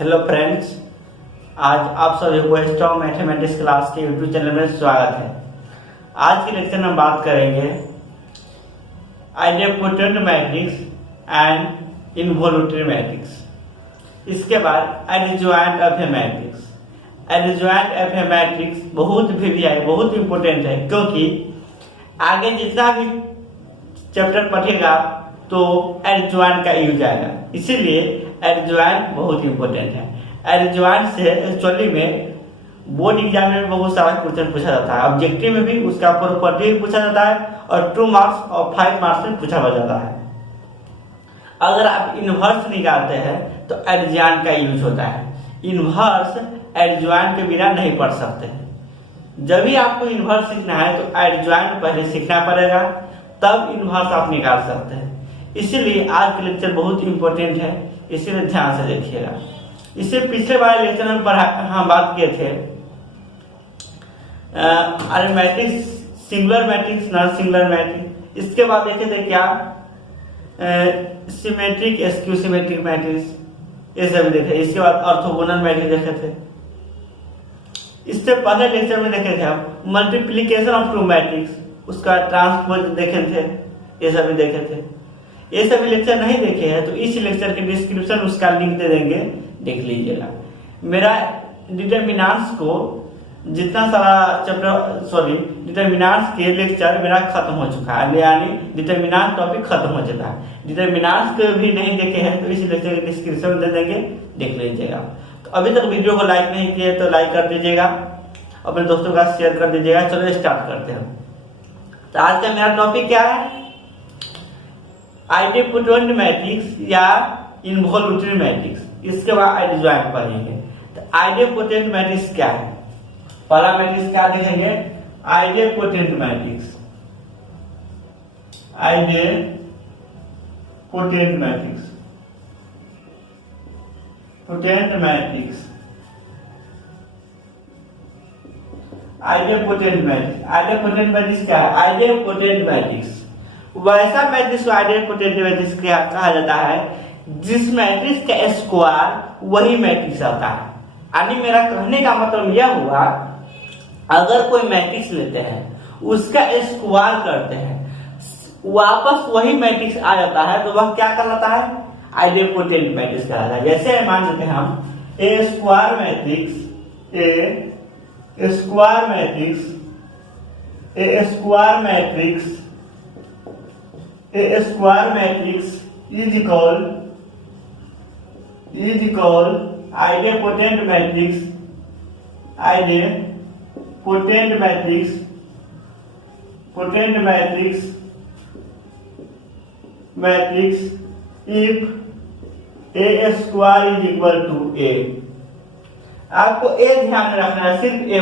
Hello friends, आज आप सभी को स्ट्रॉन्ग मैथमेटिक्स क्लास के यूट्यूब चैनल में स्वागत है। आज के लेक्चर में हम बात करेंगे idempotent matrix and involutory matrix. इसके बाद adjoint of A matrix. Adjoint of A matrix बहुत इंपॉर्टेंट है, क्योंकि आगे जितना भी चैप्टर पढ़ेगा तो एडजॉइंट का यूज आएगा, इसीलिए एडजॉइंट बहुत इंपॉर्टेंट है। एडजॉइंट से एक्चुअली में बोर्ड एग्जाम में बहुत सारा क्वेश्चन पूछा जाता है। ऑब्जेक्टिव में भी उसका प्रॉपर्टी पूछा जाता है और 2 मार्क्स और 5 मार्क्स में पूछा जाता है। अगर आप इनवर्स निकालते हैं तो एडजॉइंट का यूज होता है। इनवर्स एडजॉइंट के बिना नहीं पढ़ सकते। जब भी आपको इनवर्स सीखना है तो एडजॉइंट पहले सीखना पड़ेगा, तब इनवर्स आप निकाल सकते हैं। इसीलिए आज का लेक्चर बहुत इंपॉर्टेंट है, इसीलिए ध्यान से देखिएगा। इससे पिछले वाले लेक्चर में हम बात किए थे matrix, singular matrix, non singular matrix. इसके बाद देखे थे क्या सिमेट्रिक, स्क्यू सिमेट्रिक मैट्रिक्स, ये सब देखे। इसके बाद ऑर्थोगोनल मैट्रिक्स देखे थे। इससे पहले लेक्चर में देखे थे हम मल्टीप्लिकेशन ऑफ 2 मैट्रिक्स, उसका ट्रांसपोज देखे थे, ये सभी देखे थे। ये सभी लेक्चर नहीं देखे हैं तो इस लेक्चर के डिस्क्रिप्शन उसका लिंक दे देंगे, देख लीजिएगा। मेरा डिटरमिनेंट्स को जितना सारा डिटरमिनेंट्स के लेक्चर मेरा खत्म हो चुका है, यानी डिटरमिनेंट टॉपिक खत्म हो चुका है। डिटरमिनेंट्स को भी नहीं देखे हैं तो इस लेक्चर के डिस्क्रिप्शन दे देंगे, देख लीजिएगा। तो अभी तक वीडियो को लाइक नहीं किए तो लाइक कर दीजिएगा, अपने दोस्तों का शेयर कर दीजिएगा। चलो स्टार्ट करते हैं। तो आज का मेरा टॉपिक क्या है? आइडेम्पोटेंट मैट्रिक्स या इनवॉल्यूटरी मैट्रिक्स। इसके बाद एडजॉइंट पढ़ेंगे। तो आइडेम्पोटेंट मैट्रिक्स क्या है? पहला मैट्रिक्स क्या देखेंगे? Idempotent matrix. Idempotent matrix, potent matrix, idempotent matrix. Idempotent matrix क्या है? आइडेम्पोटेंट मैट्रिक्स वैसा मैट्रिक्स को आइडेम्पोटेंट मैट्रिक्स कहा जाता है जिस मैट्रिक्स का स्क्वायर वही मैट्रिक्स आता है। यानी मेरा कहने का मतलब यह हुआ, अगर कोई मैट्रिक्स लेते हैं, उसका स्क्वायर करते हैं, वापस वही मैट्रिक्स आ जाता है, तो वह क्या कहलाता है? आइडेम्पोटेंट मैट्रिक्स कहलाता है। जैसे मान लेते हैं हम A square matrix, A square matrix, A square matrix, A square matrix is equal idempotent matrix, potent matrix if A square is equal to A। आपको A ध्यान में रखना है, सिर्फ A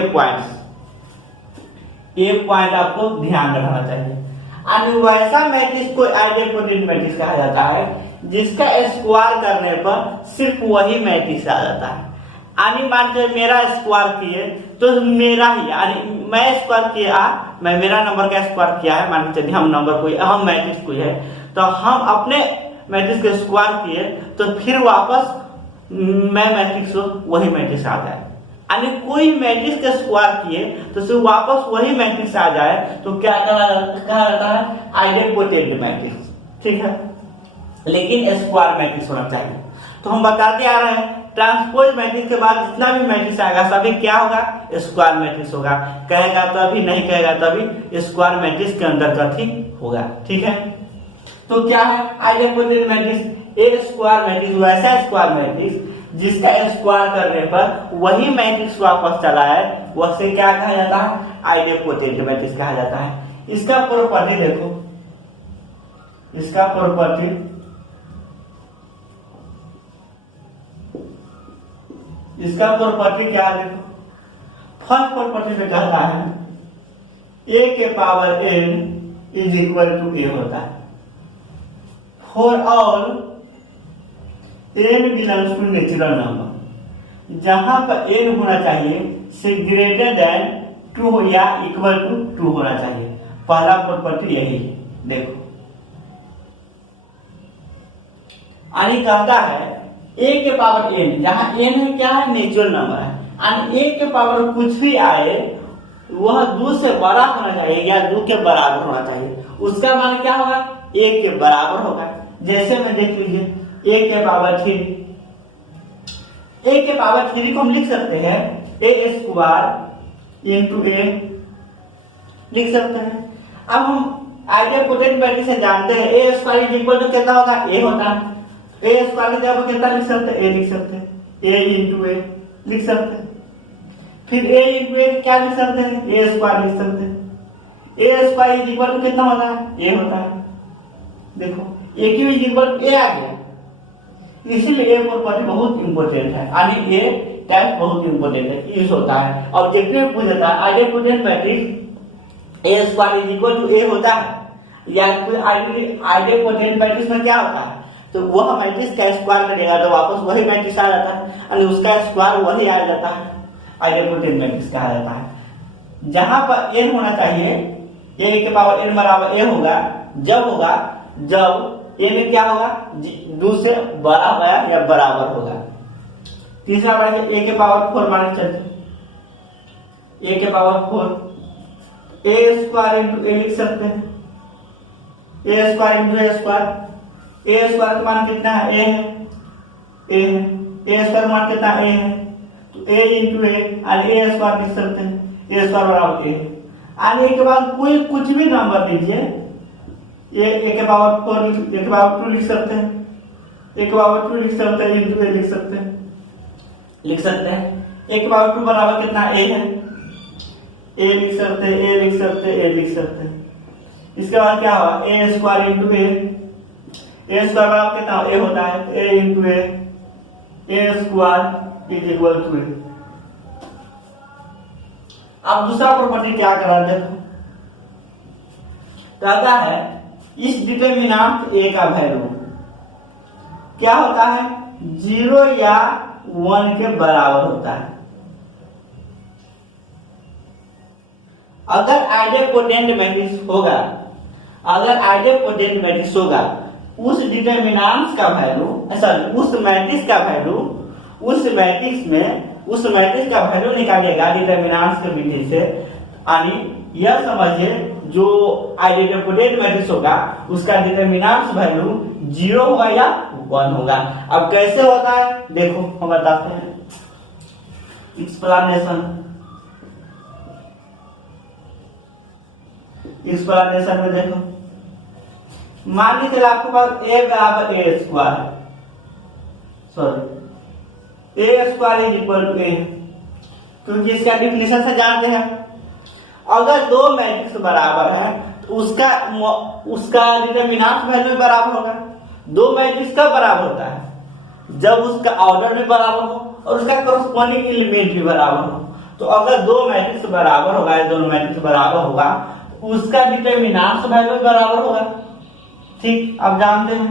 पॉइंट आपको ध्यान रखना चाहिए। वैसा मैट्रिक्स को आइडेम्पोटेंट मैट्रिक्स कहा जाता है जिसका स्क्वायर करने पर सिर्फ वही मैट्रिक्स आ जाता है। यानी मान के मेरा स्क्वायर किए तो मेरा ही, यानी मैं स्क्वायर किया, मैं मेरा नंबर का स्क्वायर किया है, मान के चलिए हम नंबर कोई हम मैट्रिक्स कोई है, तो हम अपने मैट्रिक्स का स्क्वायर किए तो फिर वापस मैं मैट्रिक्स वही मैट्रिक्स आ जाए। यानी कोई मैट्रिक्स का स्क्वायर किए तो सिर्फ वापस वही मैट्रिक्स आ जाए तो क्या कहा जाता है? Idempotent matrix. ठीक है, लेकिन स्क्वायर मैट्रिक्स होना चाहिए। तो हम बताते आ रहे हैं ट्रांसपोज मैट्रिक्स के बाद जितना भी मैट्रिक्स आएगा सभी क्या होगा? स्क्वायर मैट्रिक्स होगा। कहेगा तभी, नहीं कहेगा तभी स्क्वायर मैट्रिक्स के अंतर्गत ही होगा। ठीक है, तो क्या है idempotent matrix? A square matrix वैसा स्क्वायर मैट्रिक्स जिसका स्क्वायर करने पर वही मैट्रिक्स वापस चला है, वह से क्या कहा जाता है? आइडेम्पोटेंट मैट्रिक्स कहा जाता है। इसका प्रॉपर्टी देखो, इसका प्रॉपर्टी क्या है? देखो, फर्स्ट प्रॉपर्टी में कहता है a के power n is equal to a होता है for all n belongs to natural number. जहां पर n होना चाहिए से ग्रेटर देन 2 या इक्वल टू 2 होना चाहिए। पहला प्रॉपर्टी यही है। देखो, यानी कहता है ए के पावर एन, जहां एन है क्या है, नेचुरल नंबर है, और ए के पावर कुछ भी आए वह 2 से बड़ा होना चाहिए या 2 के बराबर होना चाहिए, उसका मान क्या होगा, 1 के बराबर होगा। जैसे में देख लीजिए ए के पावर 3, ए के पावर 3 को हम लिख सकते हैं ए स्क्वायर इंटू ए लिख सकते हैं। अब हम आइडेंटिटी मैट्रिक्स से जानते हैं ए स्क्वायर इक्वल टू कितना होता है, ए होता है, ए स्क्वायर की जगह कितना लिख सकते हैं, ए लिख सकते हैं, ए इंटू ए लिख सकते हैं। फिर ए इंटू ए क्या लिख सकते हैं, ए स्क्वायर लिख सकते हैं, ए स्क्वायर इक्वल टू कितना होता है, ए होता है। देखो A Q equal to A आ गया, इसीलिए ए प्रॉपर्टी बहुत इंपॉर्टेंट है, यानी ए टाइप बहुत इंपॉर्टेंट है, यूज होता है। ऑब्जेक्टिव में पूछ देता है identity matrix A square equal to A होता है, या कोई आइडेंटिटी मैट्रिक्स में क्या होता है, तो वह मैट्रिक्स का स्क्वायर करेगा तो वापस वही मैट्रिक्स आ जाता है, और उसका स्क्वायर वही आ जाता है, आइडेंटिटी मैट्रिक्स कहा जाता है। जहां पर n होना चाहिए, a के पावर n बराबर a होगा, जब n क्या होगा, 2 से बड़ा होगा या बराबर होगा। तीसरा बात है a के पावर 4 माने चलते, a के power 4 a square into a लिख सकते हैं, a square into a square, a square का मान कितना है, a है, a स्क्वायर का मान कितना a है, तो a इंटू a और a स्क्वायर लिख सकते हैं, a स्क्वायर बराबर a। आने के बाद कोई कुछ भी नंबर लीजिए, ए के पावर 4 ए के पावर 2 लिख सकते हैं, ए के पावर 2 लिख सकते हैं, इंटू ए लिख सकते हैं, ए के पावर 2 बराबर कितना ए है, ए लिख सकते हैं, ए लिख सकते हैं, ए लिख सकते हैं। इसके बाद क्या होगा, A square into A square बराबर कितना ए होता है, A into A square is equal to A. अब दूसरा प्रॉपर्टी क्या कर रहा है, देखो कहता है इस डिटरमिनेंट ए का वैल्यू क्या होता है, 0 या 1 के बराबर होता है। अगर आइडेंटिटी मैट्रिक्स होगा, उस डिटरमिनेंट का वैल्यू, उस मैट्रिक्स का वैल्यू, उस मैट्रिक्स का वैल्यू निकालेगा डिटरमिनेंट के विधि से, यानी यह समझिए जो आइडेंटिटी मैट्रिक्स होगा उसका डिटरमिनेंट वैल्यू 0 होगा या 1 होगा। अब कैसे होता है देखो हम बताते हैं, एक्सप्लेनेशन में देखो, मान लीजिए आपके पास a बराबर a square, a square is equal to a, क्योंकि इसका डिफिनेशन से जानते हैं अगर दो मैट्रिक्स बराबर है तो उसका डिटरमिनेंट वैल्यू बराबर होगा। दो मैट्रिक्स कब बराबर होता है, जब उसका ऑर्डर भी बराबर हो और उसका कॉरस्पॉन्डिंग एलिमेंट भी बराबर हो। तो अगर दो मैट्रिक्स बराबर होगा, दोनों मैट्रिक्स बराबर होगा तो उसका डिटरमिनेंट वैल्यू बराबर होगा। ठीक, अब जानते हैं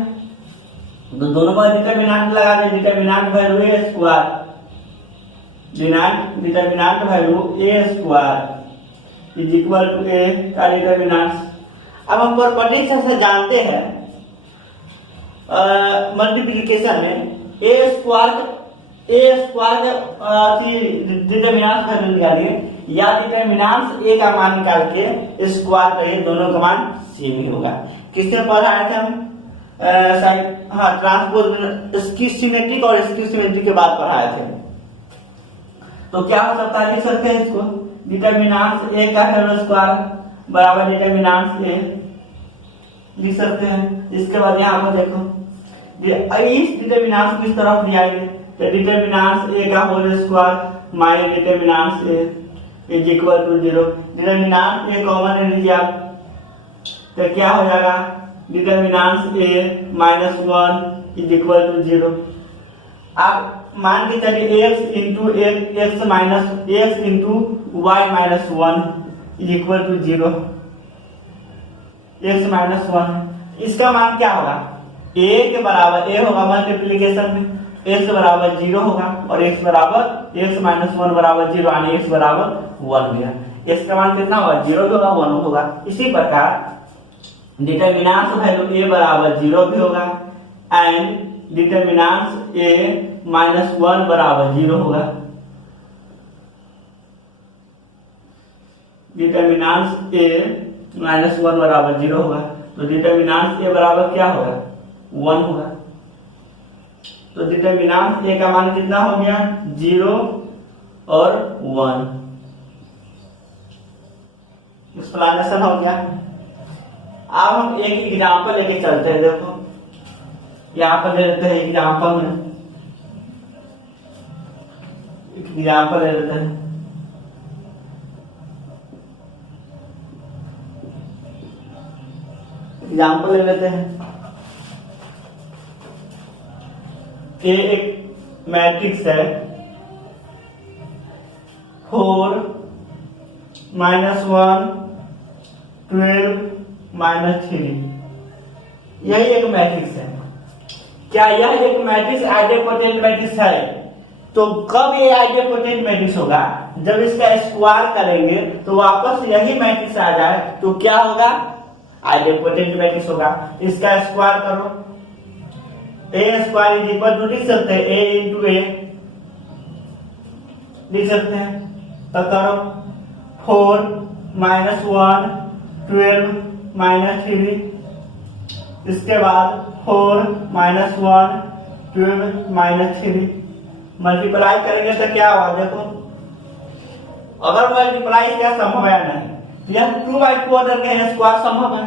तो दोनों का डिटरमिनेंट लगा दें, determinant value A square, determinant value A square is equal to A का डिटरमिनेंट। अब हम प्रॉपर्टी से जानते हैं मल्टीप्लिकेशन में ए स्क्वायर डिटरमिनेंट वैल्यू निकालिए या डिटरमिनेंट ए का मान निकाल के स्क्वायर करिए, दोनों का मान सेम ही होगा। किसके पढ़ा आए थे हम, ट्रांसपोज इसकी सिमेट्रिक और इसकी सिमेट्रिक के बाद पढ़ाए थे। तो क्या हो सकता है, लिख सकते हैं इसको, डिटरमिनेंट ए का होल स्क्वायर बराबर डिटरमिनेंट ए लिख सकते हैं। इसके बाद यहाँ पर देखो इस डिटरमिनेंट को इस तरफ ले आएंगे तो डिटरमिनेंट ए का whole square minus determinant A is equal to 0। Determinant A common ले लीजिए आप, तो क्या हो जाएगा, determinant A minus 1 is equal to 0। आप मान के चलिए x into x minus x into y minus 1 is equal to 0, x minus 1। इसका मान क्या होगा, a के बराबर a होगा मल्टीप्लीकेशन में, x बराबर 0 होगा और x बराबर x माइनस 1 बराबर 0, यानी x बराबर 1 गया। x का मान कितना होगा, 0 भी होगा 1 होगा। इसी प्रकार डिटरमिनेंट वैल्यू a बराबर 0 भी होगा एंड डिटर्मिनेंट्स ए -1 बराबर 0 होगा। डिटर्मिनेंट्स ए -1 बराबर 0 होगा, तो डिटर्मिनेंट्स ए बराबर क्या होगा? 1 होगा। तो डिटर्मिनेंट ए का मान कितना हो गया? 0 और 1। एक्सप्लेनेशन हो गया। अब हम एक एग्जांपल लेके चलते हैं। देखो यहाँ पर ले लेते हैं एग्जांपल में, एग्जांपल ले लेते हैं। एग्जांपल ले लेते हैं। ये एक मैट्रिक्स है 4 -1 12 -3। यही एक मैट्रिक्स है। क्या यह एक मैट्रिक्स आइडेंटिटी मैट्रिक्स है? तो कब ये आइडेंटिटी मैट्रिक्स होगा? जब इसका स्क्वायर करेंगे तो वापस यही मैट्रिक्स आ जाए तो क्या होगा? आइडेंटिटी मैट्रिक्स होगा। इसका स्क्वायर करो, ए स्क्वायर इज इक्वल टू लिख सकते हैं ए इंटू ए, लिख सकते हैं। तो करो 4 -1 12 -3, इसके बाद 4 -1 12 -3 मल्टीप्लाई करेंगे तो क्या होगा? देखो अगर मल्टीप्लाई क्या संभव है? नहीं। यह 2/2 ऑर्डर के स्क्वायर संभव है।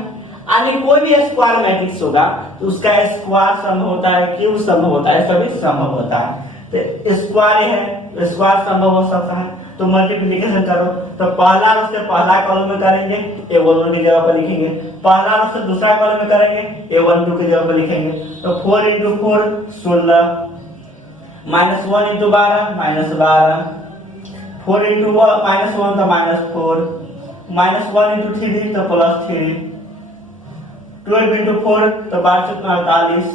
यानी कोई भी स्क्वायर मैट्रिक्स होगा तो उसका स्क्वायर संभव होता है, क्यूब संभव होता है, सभी संभव होता है। तो स्क्वायर है, स्क्वायर संभव हो सकता है। तो मल्टीप्लिकेशन करो, तो पहला रूप से पहला कॉलम में करेंगे, a11 की जगह पर लिखेंगे। पहला रूप से दूसरा कॉलम में करेंगे, a12 की जगह पर लिखेंगे। तो 4 × 4 16, -1 × 12 -12, 4 × -1 तो -4, -1 × 3 तो +3, 12 × 4 तो 12 × 48,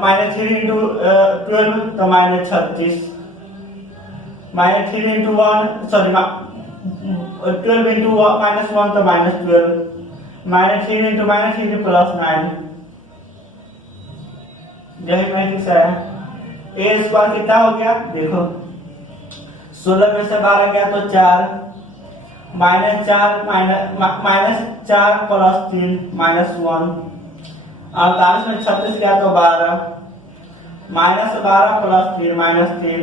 -3 × 12 तो -36, -3 × 1 सॉरी 12 × -1 तो -12, -3 × -3 +9। यही मैट्रिक्स है। ए स्क्वायर कितना हो गया? देखो 16 में से 12 गया तो 4, -4 -4 + 3 -1, 48 में 36 गया तो 12, -12 + 3 -3।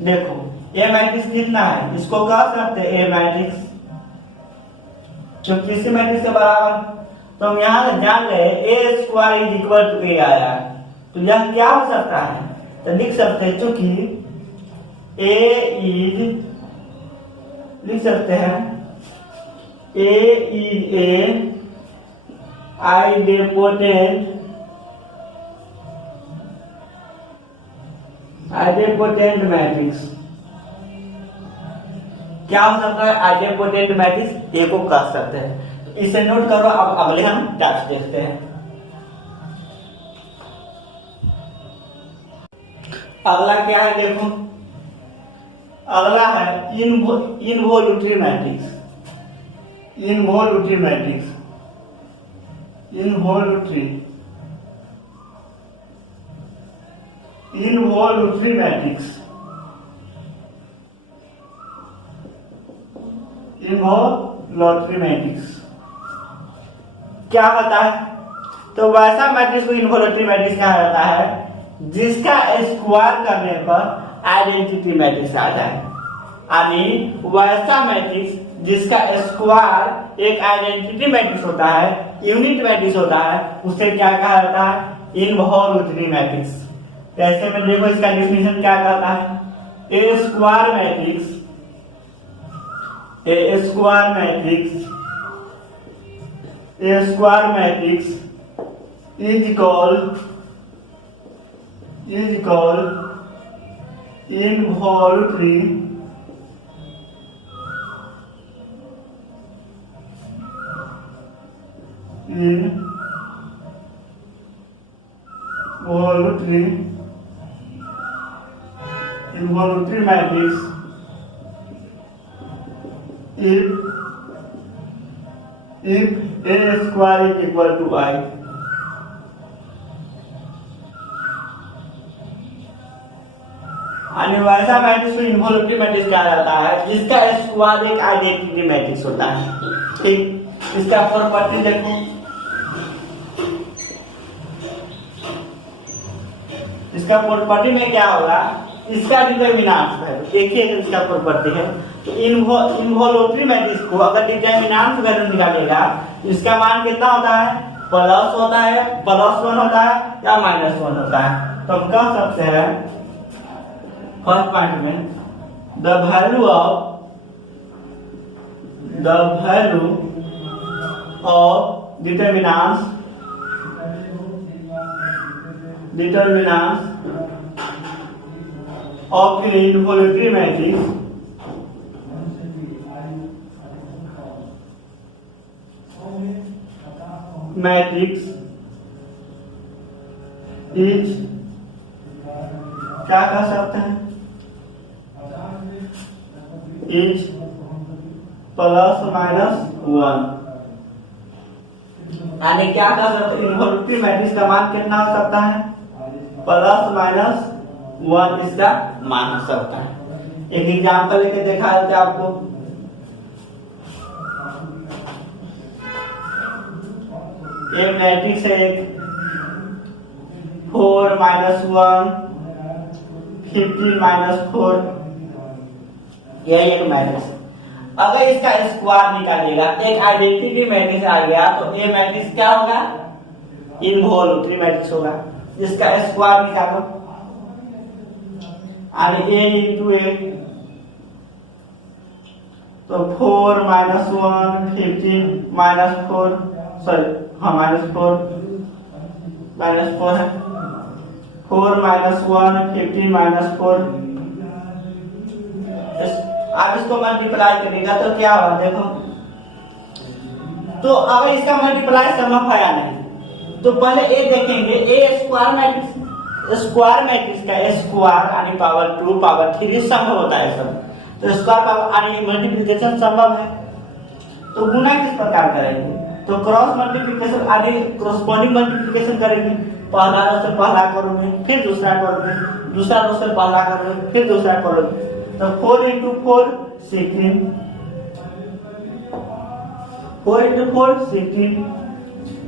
देखो ए मैट्रिक्स कितना है? इसको कह सकते हैं ए मैट्रिक्स, जो किसी मैट्रिक्स के बराबर। तो हम यहाँ से जान गए ए स्क्वायर इज इक्वल टू ए आया है, तो यह क्या हो सकता है? तो लिख सकते हैं, चूंकि ए इज, लिख सकते हैं ए इज ए आइडेंटिटी मैट्रिक्स। क्या हो सकता है? आइडेंटिटी मैट्रिक्स ए को कह सकते हैं। इसे नोट करो। अब अगले हम टास्क देखते हैं। अगला क्या है? देखो अगला है involutory matrix. Involutory matrix, involutory matrix, involutory matrix क्या होता है? तो वैसा मैट्रिक्स को इनवॉल्यूटरी मैट्रिक्स कहा जाता है जिसका स्क्वायर करने पर आइडेंटिटी मैट्रिक्स आ जाए। यानी वैसा मैट्रिक्स जिसका स्क्वायर एक आइडेंटिटी मैट्रिक्स होता है, यूनिट मैट्रिक्स होता है, उसे क्या कहा जाता है? Involutory matrix. ऐसे में देखो इसका डेफिनेशन क्या कहता है? A square matrix, A square matrix, A square matrix is called involutory involuntary matrix if if a square is equal to I, और वैसा मैट्रिक्स को इन्वोल्यूटिव मैट्रिक्स कहा जाता है जिसका स्क्वायर एक आइडेंटिटी मैट्रिक्स होता है। ठीक, इसका प्रॉपर्टी देखो, इसका प्रॉपर्टी में क्या होगा, इसका डिटरमिनेंट है, देखिए इसका प्रॉपर्टी है। तो इन्वोल्यूटिव मैट्रिक्स को अगर डिटरमिनेंट वैल्यू निकालेगा तो इसका मान कितना होता है, प्लस होता है, +1 होता है या -1 होता है। तो हम कह सकते हैं फर्स्ट पॉइंट में the value of determinants of an involuntary matrix is क्या कह सकते हैं, is ±1, यानी क्या कह सकते हैं, इन्वोल्यूटिव मैट्रिक्स का मान कितना हो सकता है, ±1 इसका मान हो सकता है। एक एग्जांपल लेके देखा देते आपको, एक मैट्रिक्स है, एक 4 - 1 15 - 4, यही एक मैट्रिक्स। अगर इसका स्क्वायर निकालिएगा, एक आइडेंटिटी मैट्रिक्स आ गया, तो ये मैट्रिक्स क्या होगा, इन्वोल्यूटिव मैट्रिक्स होगा। इसका स्क्वायर निकालो, और a into a, तो 4 - 1 15 -4, सॉरी हाँ -4 है, 4 - 1 15 -4। आप इसको मल्टीप्लाई करेगा तो क्या होगा, देखो। तो अगर इसका मल्टीप्लाई संभव है या नहीं, तो पहले ए देखेंगे, ए स्क्वायर मैट्रिक्स का स्क्वायर यानी पावर 2 पावर 3 संभव होता है सब। तो स्क्वायर पावर यानी मल्टीप्लिकेशन संभव है, तो गुना किस प्रकार करेंगे, तो क्रॉस मल्टीप्लिकेशन यानी क्रॉसपोंडिंग मल्टीप्लिकेशन करेंगे। पहला रो से पहला करोगे, फिर दूसरा करोगे, दूसरा रो से पहला करोगे, फिर दूसरा करोगे। तो 4 × 4 16, 4 × 4 16,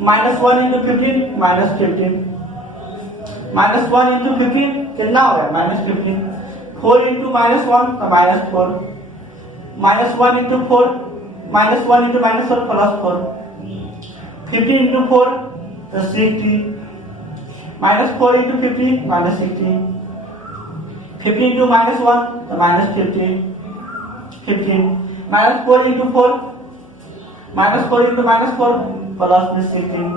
-1 × 15 -15, -1 × 15 कितना हो गया, -15, 4 × -1 तो -4, -1 × 4 -1 × -4 +4, 15 × 4 तो 60, -4 × 15 -16, 15 × -1 तो -15, 15 -4 × 4 -4 × -4 +16,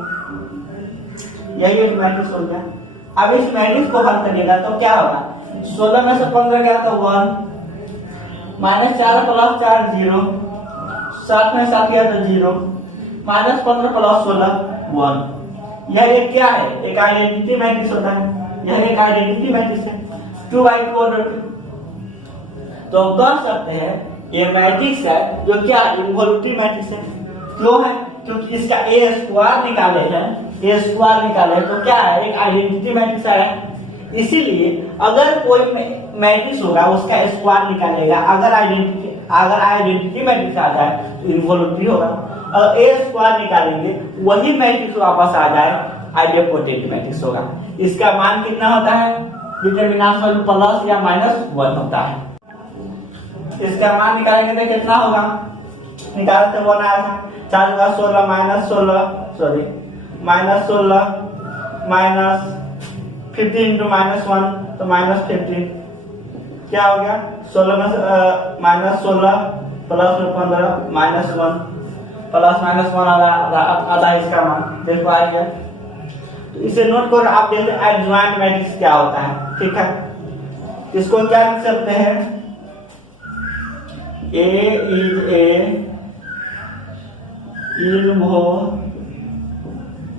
यही एक मैट्रिक्स हो गया। अब इस मैट्रिक्स को हल करिएगा तो क्या होगा, 16 में से 15 गया तो 1, -4 + 4 0, 7 में 7 गया तो 0, -15 + 16 1। यह एक क्या है, एक आइडेंटिटी मैट्रिक्स होता है, यह एक आइडेंटिटी मैट्रिक्स है 2/2 ऑर्डर। तो हम कह सकते हैं ये मैट्रिक्स है जो क्या इन्वोल्यूटिव मैट्रिक्स है। क्यों है, क्योंकि इसका ए स्क्वायर निकाले तो क्या है, एक आइडेंटिटी मैट्रिक्स है। इसीलिए अगर कोई मैट्रिक्स होगा उसका स्क्वायर निकालेगा, अगर आइडेंटिटी मैट्रिक्स आ जाए तो इन्वोल्यूटिव होगा। अगर ए स्क्वायर निकालेंगे वही मैट्रिक्स वापस आ जाए, आइडेंटिटी मैट्रिक्स होगा। इसका मान कितना होता है, डिटरमिनेंट वैल्यू प्लस या -1 होता है। इसका मान निकालेंगे तो कितना होगा, निकालते 1 आया था, 4 × 16 -16 -15 × -1 तो -15, क्या हो गया, 16 में -16 +15 -1 +-1 आधा इसका मान देखो आ गया। तो इसे नोट करो, आप देखते हैं एडजॉइंट मैट्रिक्स क्या होता है। ठीक है, इसको क्या लिख सकते हैं, A is a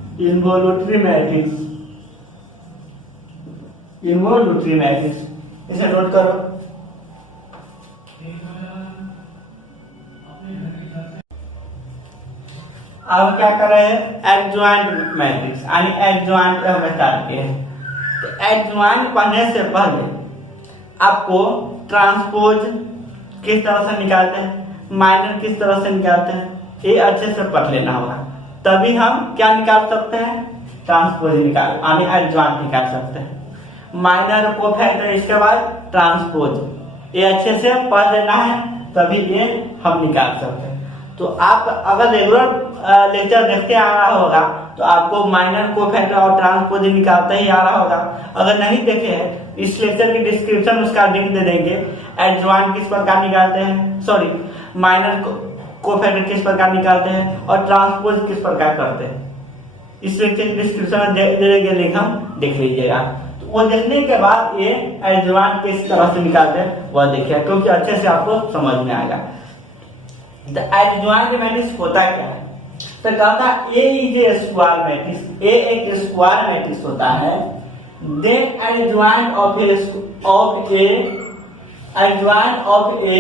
involuntary matrix, इसे नोट करो। अब क्या कर रहे हैं, एडजॉइंट मैट्रिक्स यानी एडजॉइंट हम स्टार्ट किए हैं। तो एडजॉइंट पढ़ने से पहले आपको ट्रांसपोज किस तरह से निकालते हैं, माइनर किस तरह से निकालते हैं, ये अच्छे से पढ़ लेना होगा, तभी हम क्या निकाल सकते हैं, ट्रांसपोज निकाल यानी एडजॉइंट निकाल सकते हैं। माइनर कोफैक्टर, इसके बाद ट्रांसपोज, ये अच्छे से पढ़ लेना है तभी ये हम निकाल सकते हैं। तो आप अगर रेगुलर लेक्चर देखते आ रहा होगा तो आपको माइनर कोफैक्टर और ट्रांसपोज निकालते ही आ रहा होगा। अगर नहीं देखे हैं, इस लेक्चर की डिस्क्रिप्शन में उसका लिंक दे देंगे। एडजॉइंट किस प्रकार निकालते हैं, सॉरी माइनर कोफैक्टर किस प्रकार निकालते हैं और ट्रांसपोज किस प्रकार करते हैं, इस लेक्चर की डिस्क्रिप्शन में दे देंगे लिंक, हम देख लीजिएगा। तो वो देखने के बाद ये एडजॉइंट किस तरह से निकालते हैं वह देखिए, क्योंकि अच्छे से आपको समझ में आएगा। तो एडजॉइंट मैट्रिक्स होता क्या है, तो कहता A is a square matrix, A एक स्क्वायर मैट्रिक्स होता है। Then adjoint of A adjoint of A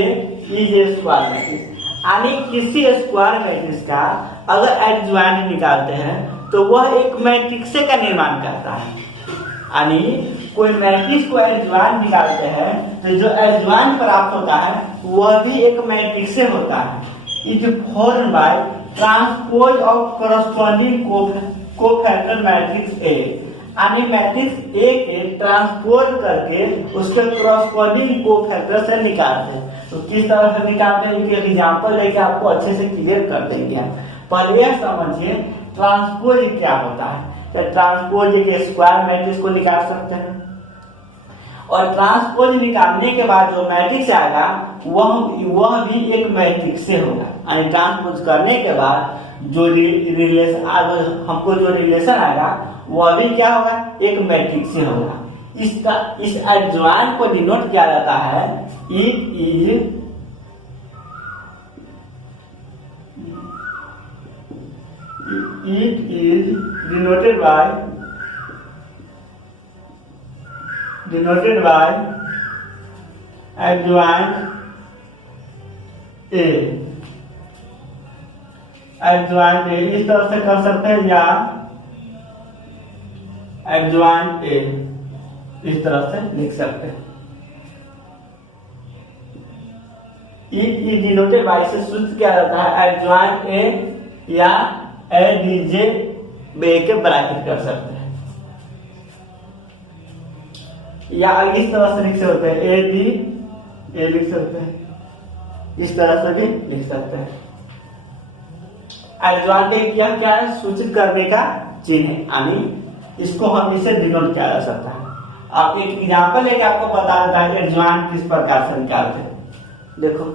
is a square matrix, यानी किसी स्क्वायर मैट्रिक्स का अगर एडजॉइंट निकालते हैं तो वह एक मैट्रिक्स का निर्माण करता है। यानी कोई मैट्रिक्स को एडजॉइंट निकालते हैं तो जो एडजॉइंट प्राप्त होता है वह भी एक मैट्रिक्स से होता है। It form by transpose of corresponding cofactor matrix A, यानी मैट्रिक्स ए के ट्रांसपोज करके उसके करस्पॉन्डिंग कोफैक्टर से निकालते हैं। तो किस तरह से निकालते हैं, एक एग्जांपल लेके आपको अच्छे से क्लियर कर देंगे। पहले यह समझिए ट्रांसपोज क्या होता है। तो ट्रांसपोज एक स्क्वायर मैट्रिक्स को निकाल सकते हैं और ट्रांसपोज निकालने के बाद जो मैट्रिक्स आएगा वह भी एक मैट्रिक्स से होगा। यानी ट्रांसपोज करने के बाद जो रिलेशन हमको जो रिलेशन आएगा वह भी क्या होगा, एक मैट्रिक्स से होगा। इस एडजॉइंट को डिनोट किया जाता है it is denoted by adjoint A, adjoint A इस तरह से कर सकते हैं या adjoint A इस तरह से लिख सकते हैं। इट इज डिनोटेड बाय से सूचित किया जाता है adjoint A या ADJ बे के ब्रैकेट कर सकते हैं या इस तरह से लिख सकते हैं AD A लिख सकते हैं, इस तरह से भी लिख सकते हैं। एडजॉइंट A क्या है, सूचित करने का चिन्ह है, यानी इसको हम इसे डिनोट किया जा सकता है। आप एक एग्जांपल लेके आपको बता देता है एडजॉइंट किस प्रकार से निकालते हैं। देखो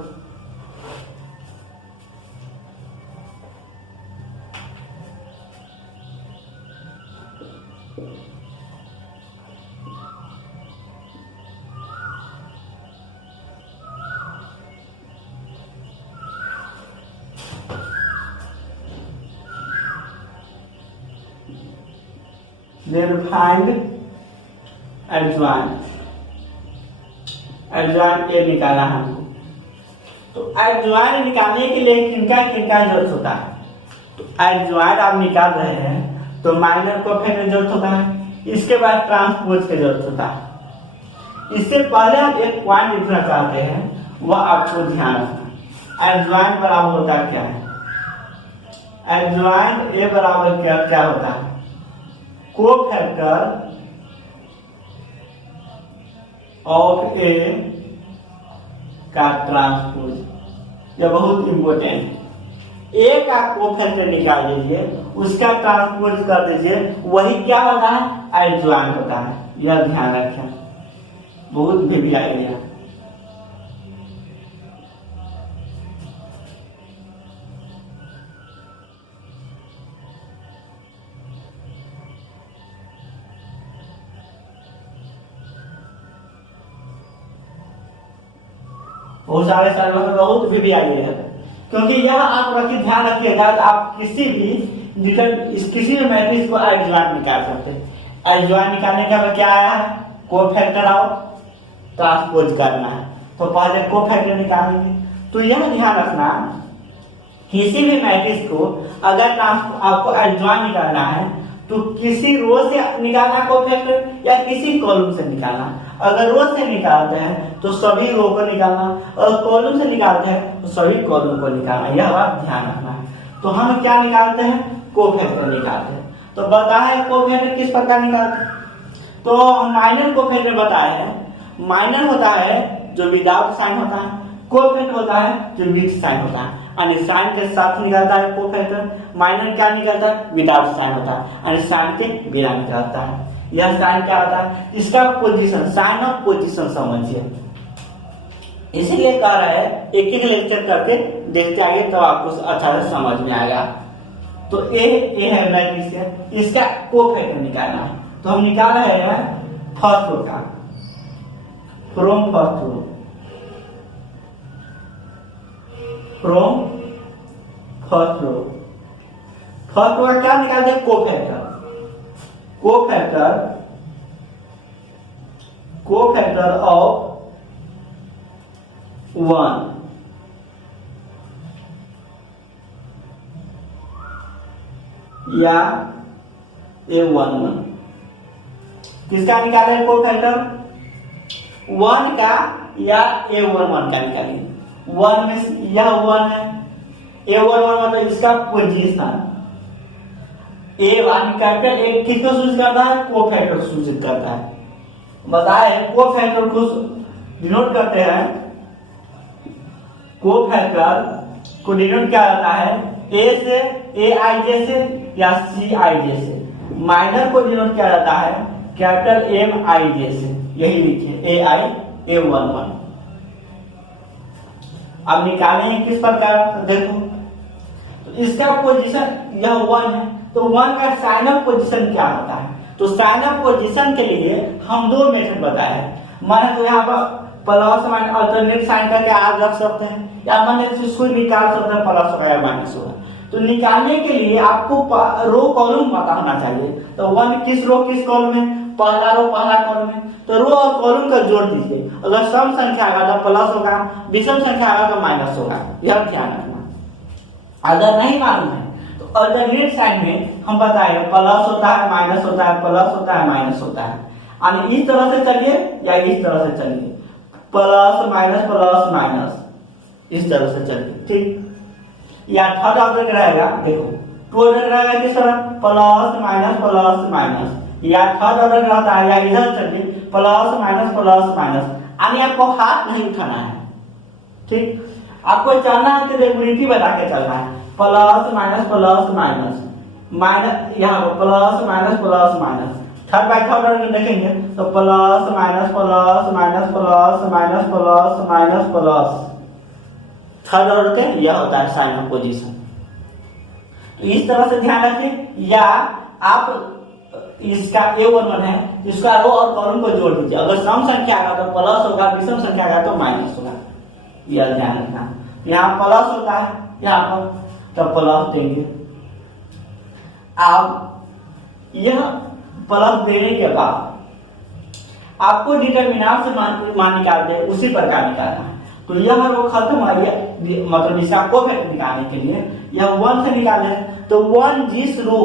then find adjoint A निकाला हमको। तो एडजॉइंट निकालने के लिए किनका किनका जरूरत होता है, तो एडजॉइंट आप निकाल रहे हैं तो माइनर कोफैक्टर की जरूरत होता है, इसके बाद ट्रांसपोज की जरूरत होता है। इससे पहले आप एक पॉइंट लिखना चाहते हैं, वह आपको ध्यान रखना। एडजॉइंट बराबर होता क्या है, एडजॉइंट A बराबर क्या होता है, कोफैक्टर ऑफ ए का ट्रांसपोज। यह बहुत इंपॉर्टेंट है। ए का कोफैक्टर निकाल दीजिए, उसका ट्रांसपोज कर दीजिए, वही क्या होता है, एडजॉइंट होता है। यह ध्यान रखें, बहुत भी आइडिया। बहुत सारे सर्वर में बहुत भी आइए है, क्योंकि यह आप ध्यान रखिएगा कि आप किसी भी मैट्रिक्स को एडजॉइंट निकाल सकते हैं। एडजॉइंट निकालने का क्या आया है, कोफैक्टर और ट्रांसपोज करना है, तो पहले कोफैक्टर निकालेंगे। तो यह ध्यान रखना किसी भी मैट्रिक्स को अगर आपको एडजॉइन निकालना है तो किसी रो से निकालना कोफैक्टर या किसी कॉलम से निकालना। अगर रो से निकालते हैं तो सभी रो को निकालना, और कॉलम से निकालते हैं तो सभी कॉलम को निकालना। यह बात ध्यान रखना है। तो हम क्या निकालते हैं? कोफैक्टर निकालते हैं। तो बताए कोफैक्टर किस प्रकार निकालते हैं? तो माइनर कोफैक्टर बताए हैं। माइनर होता है जो विदाउट साइन होता है, कोफैक्टर होता है जो विद साइन होता है। यानी साइन के साथ निकलता है कोफैक्टर। माइनर क्या निकलता है? विदाउट साइन होता है, यानी साइन के बिना निकलता है। यह साइन क्या होता है? इसका पोजीशन, साइन ऑफ पोजीशन समझिए। इसीलिए कह रहा है एक एक लेक्चर करके देखते आगे तो आपको अच्छा से समझ में आएगा। तो ए है मैट्रिक्स है, इसका कोफैक्टर निकालना है। तो हम निकाल रहे हैं फर्स्ट रो का, from first row, from first row. First row का क्या निकालते हैं? कोफैक्टर। कोफैक्टर ऑफ 1 या A11। किसका निकाले कोफैक्टर? 1 का या A11 का निकालिए। 1 में यह 1 है, A11 मतलब इसका पोजीशन। A1 कैपिटल A किसको सूचित करता है? कोफैक्टर सूचित करता है। बताए कोफैक्टर को डिनोट करते हैं। कोफैक्टर को डिनोट किया जाता है A से, AIJ से या CIJ से। माइनर को डिनोट किया जाता है कैपिटल MIJ से। यही लिखिए A11। अब निकालेंगे किस प्रकार? देखो तो इसका पोजीशन यह 1 है, तो 1 का साइन ऑफ पोजीशन क्या होता है? तो साइन ऑफ पोजीशन के लिए हम दो मेथड बताए हैं। माने तो यहाँ पर प्लस माइनस अल्टरनेट साइन करके आप रख सकते हैं, या माने इसको निकाल सकते हैं प्लस होगा या माइनस होगा। तो निकालने के लिए आपको रो कॉलम पता होना चाहिए। तो 1 किस रो किस कॉलम में? पहला रो पहला कॉलम में। तो रो और कॉलम का जोड़ दीजिए। अगर सम संख्या आएगा तो प्लस होगा, विषम संख्या आएगा तो माइनस होगा। यह ध्यान रखना। अगर नहीं मालूम है तो अल्टरनेट साइन में हम बताएंगे प्लस होता है, माइनस होता है, प्लस होता है, माइनस होता है। यानी इस तरह से चलिए या इस तरह से चलिए, प्लस माइनस इस तरह से चलिए, ठीक। या थर्ड ऑर्डर रहेगा, देखो टू ऑर्डर रहेगा किस तरह? Plus minus. या थर्ड ऑर्डर रहता है, या इधर चलिए प्लस माइनस। यानी आपको हाथ नहीं उठाना है, ठीक। आपको चलना है तो रेगुलरिटी बता के चलना है। प्लस माइनस, यहाँ पर plus minus. Third by third order देखेंगे तो प्लस माइनस। थर्ड ऑर्डर के यह होता है साइन ऑफ पोजीशन। इस तरह से ध्यान रखिए। या आप इसका A11 है, इसका रो और कॉलम को जोड़ दीजिए। अगर सम संख्या आएगा तो प्लस होगा, विषम संख्या आएगा तो माइनस होगा। यह ध्यान रखना। यहाँ प्लस होता है, यहाँ पर तो प्लस देंगे। अब यह प्लस देने के बाद आपको डिटरमिनेंट से मान निकालते हैं, उसी प्रकार निकालना है। तो यह रो खत्म हुई, मतलब इसका कोफैक्टर निकालने के लिए यह 1 से निकाले। तो 1 जिस रो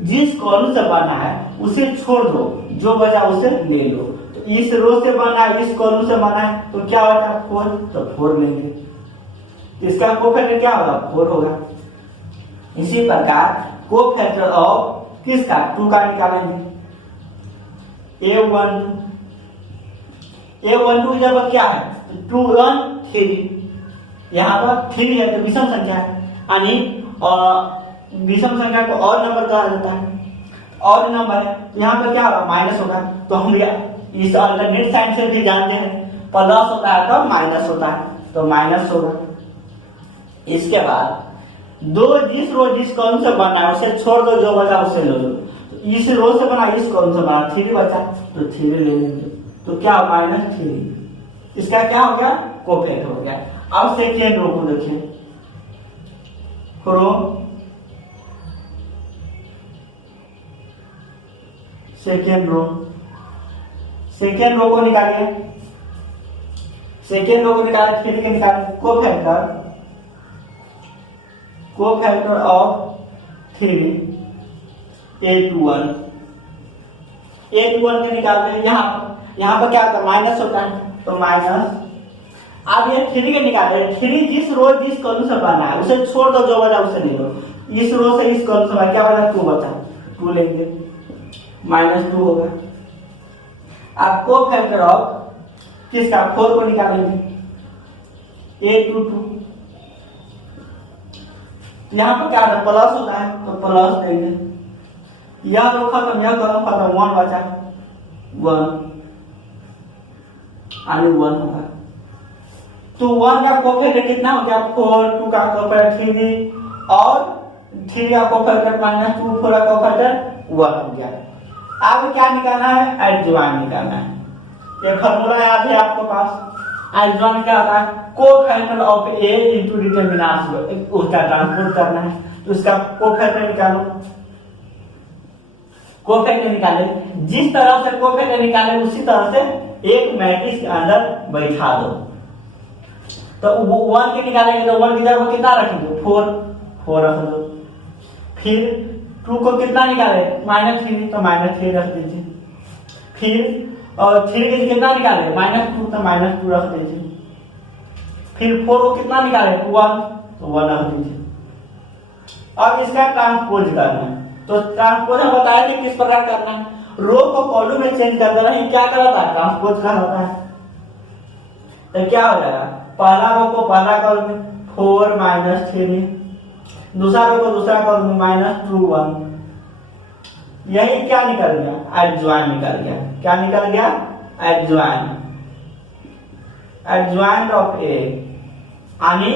जिस कॉलम से बना है उसे छोड़ दो, जो बचा उसे ले लो। तो इस रो से बना है, इस कॉलम से बना है, तो क्या होगा? 4, तो 4 लेंगे। इसका कोफैक्टर क्या होगा? 4 होगा। इसी प्रकार कोफैक्टर ऑफ किसका? 2 का निकालेंगे। A12 जब क्या है? 2 1 3, यहाँ पर 3 है तो विषम संख्या है, यानी विषम संख्या को और नंबर कहा जाता है। और नंबर है तो यहाँ पर क्या होगा? माइनस होगा। तो हम इस अल्टरनेट साइन से भी जानते हैं प्लस होता है तो माइनस होता है, तो माइनस होगा। इसके बाद जिस रो जिस कॉलम से बना है उसे छोड़ दो, जो बचा उसे ले लो। तो इस रो से बना, इस कॉलम से बना, 3 बचा तो 3 ले लेंगे। तो क्या? -3। इसका क्या हो गया? कोफैक्टर हो गया। अब सेकेंड रो को देखिए, सेकेंड रो को निकालिए। सेकेंड रो को निकाले, फिर के निकाले कोफैक्टर ऑफ 3 A21 के निकालते हैं। यहाँ पर क्या होता है, माइनस होता है, तो माइनस। अब ये 3 के निकाले, 3 जिस रो जिस कॉलम से बना है उसे छोड़ दो, जो बचा उसे ले लो। इस रो से इस कॉलम से बना क्या बचा, 2 बचा, 2 लेंगे, -2 होगा। अब कोफैक्टर ऑफ किसका, 4 को निकालेंगे, A22। यहाँ पर क्या है, प्लस होता है, तो प्लस लेंगे। यह रो खत्म, यह कॉलम खत्म, 1 बचा, 1 यानी 1 होगा। तो 1 का कोफैक्टर कितना हो गया, 4, 2 का कोफैक्टर 3 और 3 का कोफैक्टर -2, 4 का कोफैक्टर 1 हो गया। अब क्या निकालना है, एडजॉइन निकालना है। ये फार्मूला याद है आपको पास। एडजॉइन क्या होता है, cofactor of A into determinant, उसका ट्रांसपोज करना है, तो उसका कोफैक्टर निकालो। कोफैक्टर निकाले, जिस तरह से कोफैक्टर निकाले उसी तरह से एक मैट्रिक्स के अंदर बैठा दो। तो 1 के निकालेंगे तो 1 की जगह कितना रखेंगे, 4 रख दो। फिर 2 को कितना निकाले, -3, तो -3 रख दीजिए। फिर और 3 के कितना निकाले, -2, तो -2 रख दीजिए। फिर 4 को कितना निकाले, 1, तो 1 रख दीजिए। अब इसका ट्रांसपोज करना है, तो ट्रांसपोज हम बताया कि किस प्रकार करना है, रो को कॉलम में चेंज कर देना है, क्या कराता है, ट्रांसपोज का होता है। तो क्या हो जाएगा, पहला रो को पहला कॉलम में 4 -3, दूसरा रो को दूसरा कॉलम में -2 1। यही क्या निकल गया, एडजॉइन निकल गया। क्या निकल गया, एडजॉइन, एडजॉइन ऑफ ए, यानी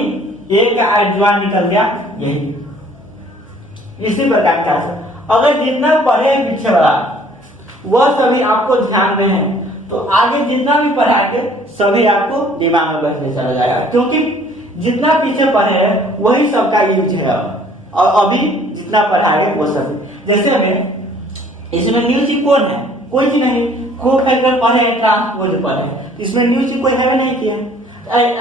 ए का एडजॉइन निकल गया। यही इसी प्रकार का अगर जितना पढ़े पीछे वाला वह सभी आपको ध्यान में है, तो आगे जितना भी पढ़ाएंगे सभी आपको दिमाग में बैठने चला जाएगा, क्योंकि जितना पीछे पढ़े हैं वही सबका यूज है। और अभी जितना पढ़ाएंगे वो सभी, जैसे हमें इसमें न्यू चीज कौन है, कोई चीज नहीं, कोफैक्टर पढ़े, ट्रांसपोज पढ़े, इसमें न्यू चीज कोई है नहीं किया।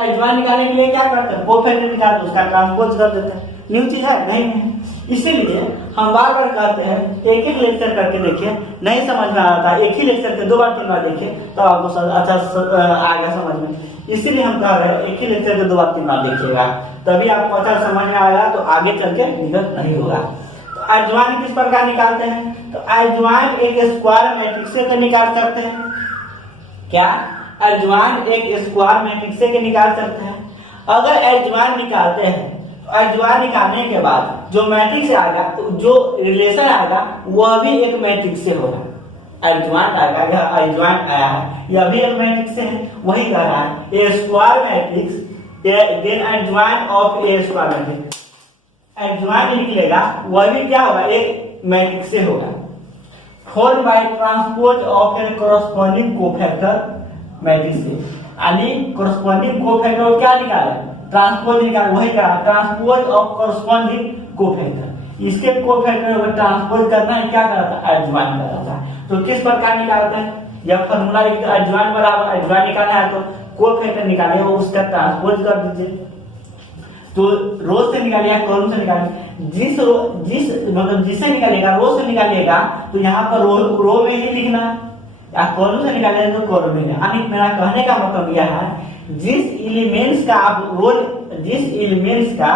एडजॉइन निकालने के लिए क्या करते हैं, कोफैक्टर निकाल दो, उसका ट्रांसपोज कर देते हैं। न्यू चीज है नहीं है, इसीलिए हम बार बार कहते हैं एक एक लेक्चर करके देखिए, नहीं समझ में आता, एक ही लेक्चर के 2 बार 3 बार देखिए तो आपको अच्छा आएगा समझ में। इसीलिए हम कह रहे हैं एक ही लेक्चर के 2 बार 3 बार देखिएगा, तभी आपको अच्छा समझ में आएगा, तो आगे चल के दिक्कत नहीं होगा। तो एडजॉइन किस प्रकार निकालते हैं, तो एडजॉइन एक स्क्वायर मैट्रिक्स से निकाल सकते हैं। क्या, एडजॉइन एक स्क्वायर मैट्रिक्स से निकाल सकते हैं। अगर एडजॉइन निकालते हैं, एडजॉइन निकालने के बाद जो मैट्रिक्स आएगा, तो जो रिलेशन आएगा वह भी एक मैट्रिक्स से होगा। एडजॉइन आएगा, यह एडजॉइन आया है, यह भी एक मैट्रिक्स से है, वही कह रहा है A square matrix then adjoint of A square matrix. Adjoint लिख लेगा, वह भी क्या होगा, एक मैट्रिक्स से होगा। Form by transpose of A corresponding cofactor matrix से, यानी कोरस्पॉन्डिंग कोफैक्टर क्या निकाले, ट्रांसपोज निकाल, वही कहा ट्रांसपोज ऑफ कोरस्पॉन्डिंग कोफैक्टर। इसके कोफैक्टर को ट्रांसपोज करना है, क्या कराता है, एडजॉइन कराता है। तो किस प्रकार निकालते हैं, यह फार्मूला लिख दो, एडजॉइन बराबर एडजॉइन निकालना है तो कोफैक्टर निकालिए, उसका ट्रांसपोज कर दीजिए। तो रो से निकालिएगा, कॉलम से निकालिए, मतलब जिसे निकालिएगा, रो से निकालिएगा तो यहाँ पर रो में ही लिखना है, या कॉलम से निकालिएगा तो कॉलम में। यानी मेरा कहने का मतलब यह है, जिस एलिमेंट्स का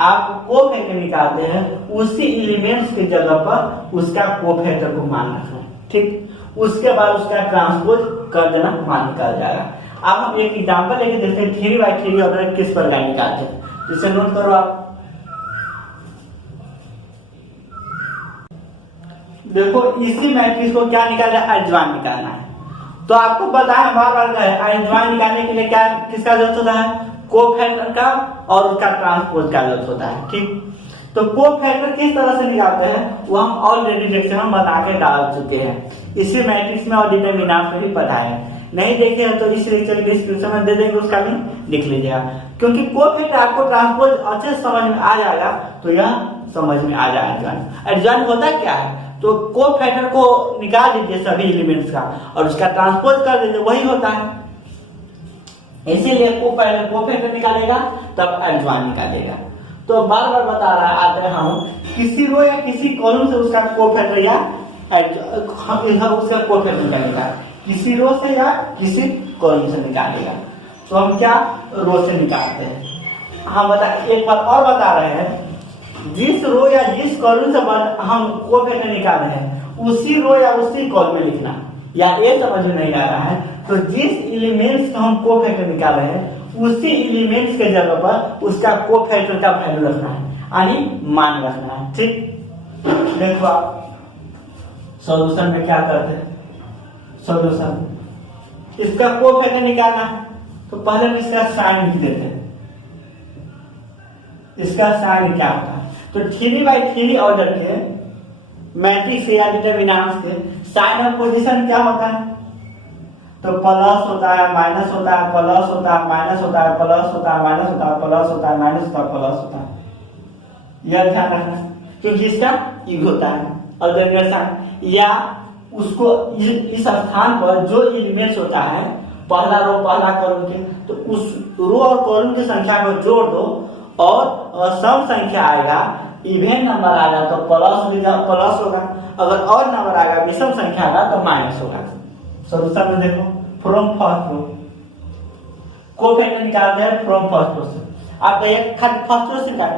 आप कोफैक्टर निकालते हैं, उसी एलिमेंट्स के जगह पर उसका कोफैक्टर को मान रखना, ठीक। उसके बाद उसका ट्रांसपोज कर देना, मान निकाल जाएगा। अब हम एक एग्जांपल लेके देखते हैं 3x3 ऑर्डर किस प्रकार निकालते हैं, इसे नोट करो आप। देखो इसी मैट्रिक्स को क्या निकालना है, एडजॉइन निकालना है। तो आपको पता है बार बार एडजॉइन निकालने के लिए क्या किसका जरूरत होता है, कोफैक्टर का और उसका ट्रांसपोज का जरूरत होता है, ठीक। तो कोफैक्टर किस तरह से निकालते हैं वो हम ऑलरेडी लेक्चर में बता के डाल चुके हैं, इसी मैट्रिक्स में और डिटरमिनेंट में भी पढ़ाए हैं। नहीं देखे हैं तो इस लेक्चर के डिस्क्रिप्शन में दे देंगे, उसका लिंक लिख लीजिएगा। क्योंकि कोफैक्टर आपको ट्रांसपोज अच्छे से समझ में आ जाएगा तो यह समझ में आ जाएगा। एडजॉइन होता क्या है, तो कोफैक्टर को निकाल दीजिए सभी एलिमेंट्स का और उसका ट्रांसपोज कर दीजिए, वही होता है। इसीलिए पहले कोफैक्टर निकालेगा तब एडजॉइन निकालेगा। तो बार बार बता रहा आते हैं हम किसी रो या किसी कॉलम से उसका कोफैक्टर या उसका कोफैक्टर निकालेगा, किसी रो से या किसी कॉलम से निकालेगा। तो हम क्या रो से निकालते हैं। हम एक बार और बता रहे हैं, जिस रो या जिस कॉलम से हम कोफैक्टर निकाल रहे हैं उसी रो या उसी कॉलम में लिखना, या ये समझ में नहीं आ रहा है तो जिस एलिमेंट्स का हम कोफैक्टर निकाल रहे हैं उसी एलिमेंट्स के जगह पर उसका कोफैक्टर का वैल्यू रखना है, यानी मान रखना है। ठीक, देखो आप सॉल्यूशन में क्या करते हैं, सॉल्यूशन इसका कोफैक्टर निकालना है तो पहले हम इसका साइन लिख देते हैं। इसका साइन क्या होता है, तो 3/3 ऑर्डर के मैट्रिक्स या डिटरमिनेंट्स के साइन ऑफ पोजीशन क्या होता है, तो प्लस होता है, माइनस होता है, प्लस होता है, माइनस होता है, प्लस होता है, माइनस होता है, प्लस होता है, माइनस होता है, प्लस होता है। यह ध्यान रखना क्योंकि इसका योग होता है और या उसको इस स्थान पर जो एलिमेंट्स होता है पहला रो पहला कॉलम के, तो उस रो और कॉलम की संख्या को जोड़ दो और सम संख्या आएगा, इवेन नंबर आएगा तो प्लस होगा, अगर और नंबर आएगा विषम संख्या आएगा तो माइनस होगा। सॉल्यूशन में देखो फ्रॉम फर्स्ट रो कोफैक्टर निकालते हैं फ्रॉम फर्स्ट रो से। आप फर्स्ट रो से निकाल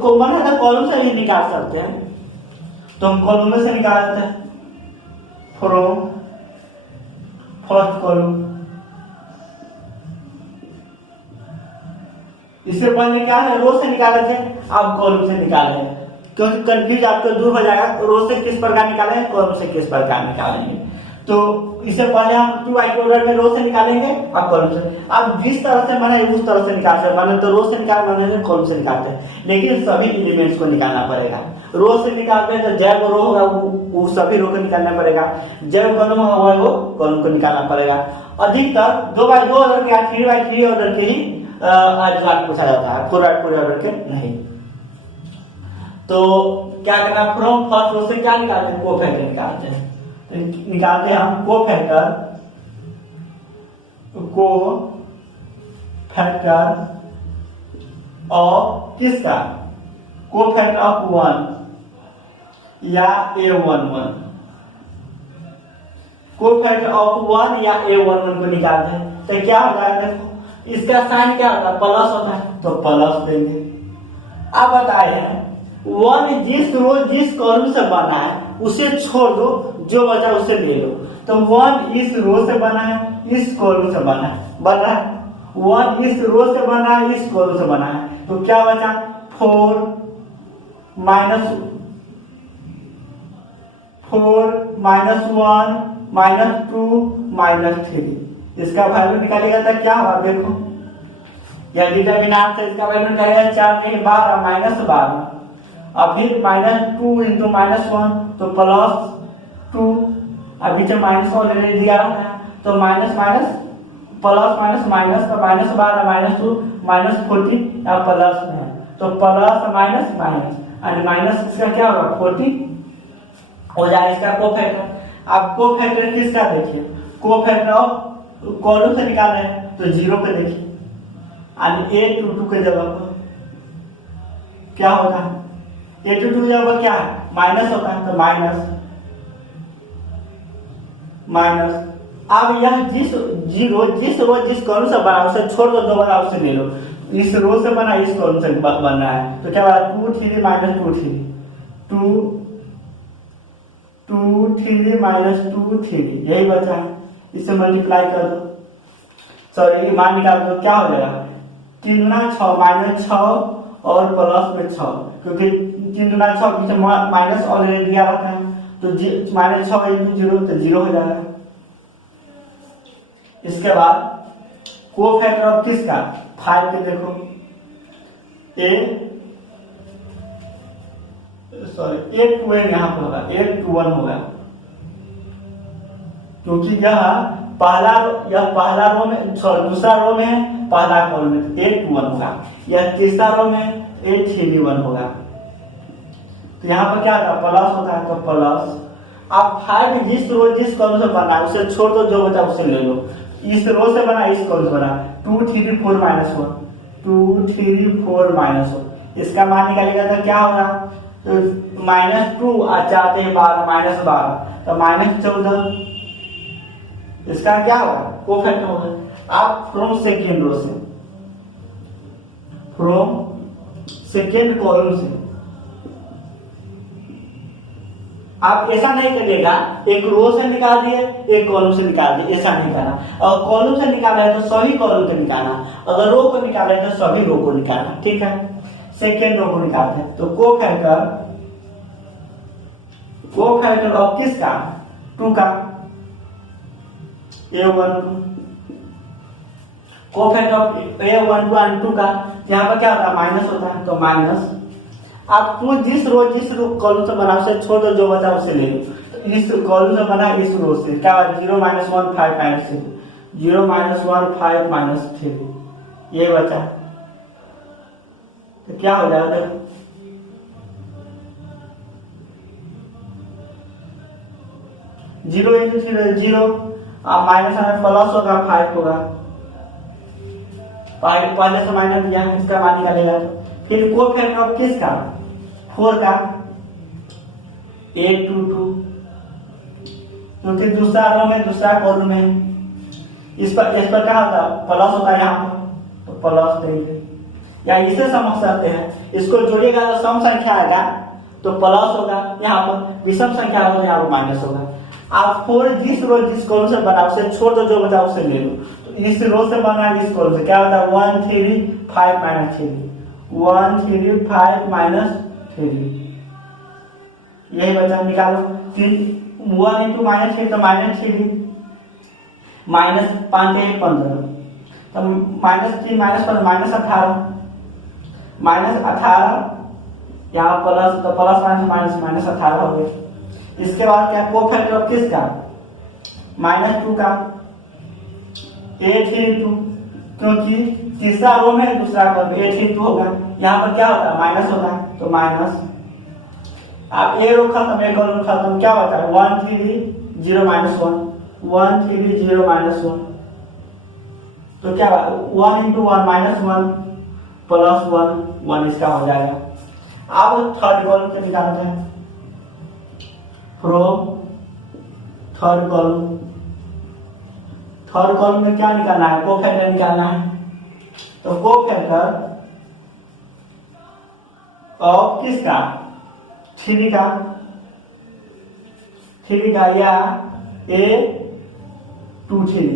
कॉमन है ना, कॉलम से ही निकाल सकते हैं, तो हम कॉलम में से निकालते हैं फ्रॉम फर्स्ट कॉलम। इससे पहले क्या है, रो से निकाले थे, अब कॉलम से निकाले हैं क्योंकि कंफ्यूज आपको दूर हो जाएगा। रो से किस प्रकार निकालेंगे, कॉलम से किस प्रकार निकालेंगे। तो इससे पहले हम 2i ऑर्डर में रो से निकालेंगे, अब कॉलम से। अब जिस तरह से मैंने उस तरह से निकालते हैं, मैंने तो रो से निकाल, मैंने कॉलम से निकालते हैं, लेकिन सभी एलिमेंट्स को निकालना पड़ेगा। रो से निकालते हैं तो जब रो होगा वो सभी रो को निकालना पड़ेगा, जब कॉलम होगा वो कॉलम को निकालना पड़ेगा। अधिकतर 2x2 ऑर्डर के 3x3 ऑर्डर के ही आज पूछा जाता है, 4x4 ऑर्डर के नहीं। तो क्या करना, फ्रॉम फर्स्ट रो से क्या निकालते हैं, कोफैक्टर निकालते हैं। निकालते हैं हम कोफैक्टर ऑफ किसका, कोफैक्टर ऑफ 1 या A11, कोफैक्टर ऑफ 1 या A11 को निकालते हैं तो क्या हो जाएगा, देखो इसका साइन क्या होता है, प्लस होता है तो प्लस देंगे। अब बताए हैं 1 जिस रो जिस कॉलम से बना है उसे छोड़ दो, जो बचा उसे ले लो। तो 1 इस रो से बना है, इस कॉलम से बना है 1 इस रो से बना है, इस कॉलम से बना है, तो क्या बचा 4 -1 -2 -3। इसका वैल्यू निकालेगा तो क्या होगा, देखो या डिटरमिनेंट से इसका वैल्यू निकालेगा 4 नहीं 12 -12, अब फिर -2 × -1 तो +2, अभी जो माइनस ऑलरेडी दिया है तो minus minus plus minus minus तो -12 -2 -40 या प्लस में है तो प्लस माइनस माइनस और माइनस इसका क्या होगा 40 हो जाए इसका कोफैक्टर। अब कोफैक्टर किसका देखिए, कोफैक्टर ऑफ कॉलम से निकाल रहे हैं तो 0 पे देखिए, और A22 के जगह पर क्या होता है, A22 जगह पर क्या है माइनस होता है तो माइनस माइनस। अब यह जिस रो जिस कॉलम से बना उसे छोड़ दो, जो बना उसे ले लो। इस रो से बना इस कॉलम से बन रहा है तो क्या बना 2 3 -2 3 2 3 -2 3 यही बचा है, इसे मल्टीप्लाई कर दो, सॉरी मान निकाल दो, क्या हो जाएगा 3 × 6 -6 और प्लस में 6, क्योंकि 3 × 6 पीछे माइनस ऑलरेडी दिया रहता है तो -6 × 0 तो 0 हो जाएगा। इसके बाद कोफैक्टर ऑफ किसका 5 के देखो A21 यहाँ पर होगा, A21 होगा, क्योंकि यह पहला रो में दूसरा रो में है, पहला कॉलम में A21 होगा, यह तीसरा रो में A31 होगा। तो यहाँ पर क्या होता है प्लस होता है तो प्लस। अब 5 जिस कॉलम से बना उसे छोड़ दो, जो बचा उसे ले लो। इस रो से बना इस कॉलम से बना 2 3 4 -1 2 3 4 -1 इसका मान निकालेगा तो क्या होगा, तो -2 और 4 -12 -12 तो -14, इसका क्या होगा कोफैक्टर होगा। आप फ्रॉम सेकेंड रो से, फ्रॉम सेकेंड कॉलम से आप ऐसा नहीं करिएगा एक रो से निकाल दिए एक कॉलम से निकाल दिए, ऐसा नहीं करना। और कॉलम से निकाला है तो सभी कॉलम को निकालना, अगर रो को निकाला है तो सभी रो को निकालना, ठीक है। सेकेंड रो को निकालते हैं तो कोफैक्टर ऑफ किसका, 2 का, A12 कोफैक्टर ऑफ A12 और 2 का, यहाँ पर क्या होता है माइनस होता है, तो माइनस। आप जिस रो कॉलम से बना उसे छोड़ दो, जो बचा उसे ले लो। तो इस कॉलम से बना इस रो से क्या होगा 0 -1 5 -3 0 -1 5 -3 ये बचा, तो क्या हो जाएगा देखो 0 × 0 0 माइनस प्लस होगा 5 होगा, पहले से माइनस दिया है, इसका मान निकालेगा। फिर कोफैक्टर ऑफ किसका 4 का, A22 क्योंकि दूसरा रो में दूसरा कॉलम में इस पर क्या होता है प्लस होता है, यहाँ पर तो प्लस देंगे, या इसे समझ सकते हैं, इसको जोड़िएगा तो सम संख्या आएगा तो प्लस होगा, यहाँ पर विषम संख्या होगा तो यहाँ पर माइनस होगा। आप 4 जिस कॉलम से बना उसे छोड़ दो, जो बचा उसे ले लो। तो इस रो से बना इस कॉलम से क्या होता है 1 3 5 -3 1 3 5 -3 यही बचा, निकालो। 1 × -3 तो -3 -5 1 15 तो -3 -18 यहाँ प्लस तो प्लस माइनस -18 हो गए। इसके बाद क्या कोफैक्टर ऑफ किसका -2 का, A32 क्योंकि तीसरा रो में दूसरा कॉलम A32 होगा, यहाँ पर क्या होता है माइनस होता है तो माइनस। आप ए रो खत्म एक कॉलम खत्म, क्या बचा है 1 3 0 -1 1 3 0 -1 तो क्या 1 × 1 -1 प्लस 1 इसका हो जाएगा। अब थर्ड कॉलम के निकालते हैं, फ्रॉम थर्ड कॉलम में क्या निकालना है कोफैक्टर निकालना है। तो कोफैक्टर ऑफ किसका 3 का या A23